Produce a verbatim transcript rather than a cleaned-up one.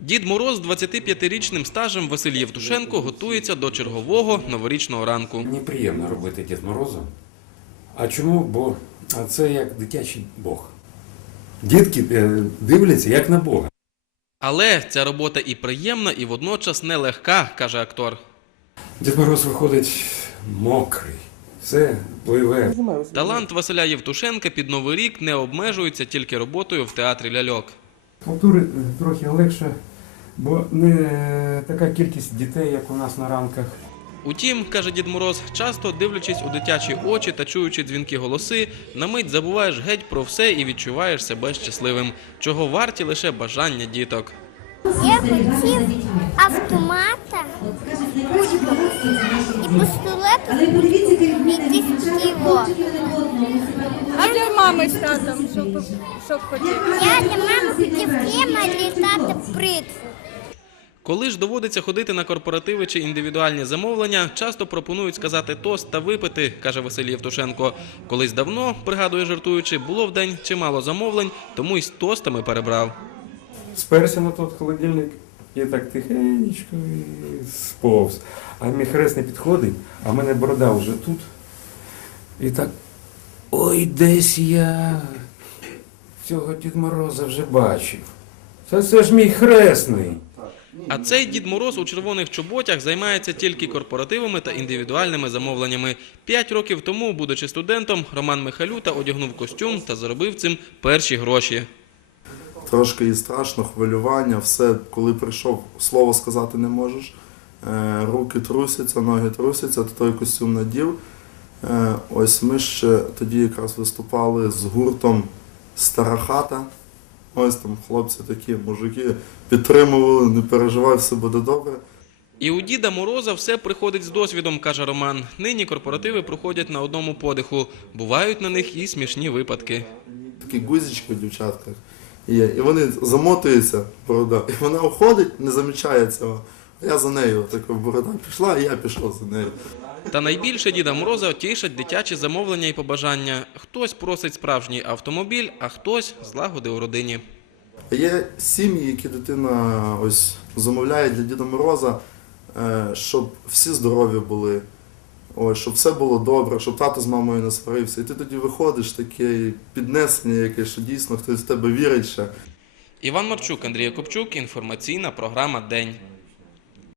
Дід Мороз з двадцятип'ятирічним стажем Василь Євтушенко готується до чергового новорічного ранку. Мені приємно робити Дід Морозом. А чому? Бо це як дитячий Бог. Дітки дивляться як на Бога. Але ця робота і приємна, і водночас нелегка, каже актор. Дід Мороз виходить мокрий, все пливе. Талант Василя Євтушенка під Новий рік не обмежується тільки роботою в театрі ляльок. Халтури трохи легше, бо не така кількість дітей, як у нас на ранках. Утім, каже Дід Мороз, часто дивлячись у дитячі очі та чуючи дзвінкі голоси, на мить забуваєш геть про все і відчуваєш себе щасливим, чого варті лише бажання діток. Я хотів автомата, кульку і пістолету, якісь тіло. А для мами з татом, що, що б хотів? Я для мами хотів кема літати притву. Коли ж доводиться ходити на корпоративи чи індивідуальні замовлення, часто пропонують сказати тост та випити, каже Василь Євтушенко. Колись давно, пригадує жартуючи, було в день чимало замовлень, тому й з тостами перебрав. Сперся на той холодильник і так тихенечко і сповз. А мій хресний підходить, а в мене борода вже тут. І так, ой, десь я цього Дід Мороза вже бачив. Це, це ж мій хресний. А цей Дід Мороз у червоних чоботях займається тільки корпоративами та індивідуальними замовленнями. П'ять років тому, будучи студентом, Роман Михалюта одягнув костюм та заробив цим перші гроші. Трошки і страшно, хвилювання, все, коли прийшов, слово сказати не можеш, руки трусяться, ноги трусяться, то той костюм надів. Ось ми ще тоді якраз виступали з гуртом «Стара хата». Ось там хлопці такі, мужики, підтримували, не переживай, все буде добре. І у Діда Мороза все приходить з досвідом, каже Роман. Нині корпоративи проходять на одному подиху. Бувають на них і смішні випадки. Такі гузички в дівчатках є, і вони замотуються, борода, і вона уходить, не замічає цього. А я за нею, така борода пішла, і я пішов за нею. Та найбільше Діда Мороза тішать дитячі замовлення і побажання. Хтось просить справжній автомобіль, а хтось злагоди у родині. Є сім'ї, які дитина ось замовляє для Діда Мороза, щоб всі здорові були, ось, щоб все було добре, щоб тато з мамою не сварився. І ти тоді виходиш, таке піднесення якесь, що дійсно хтось в тебе вірить ще. Іван Марчук, Андрій Копчук, інформаційна програма «День».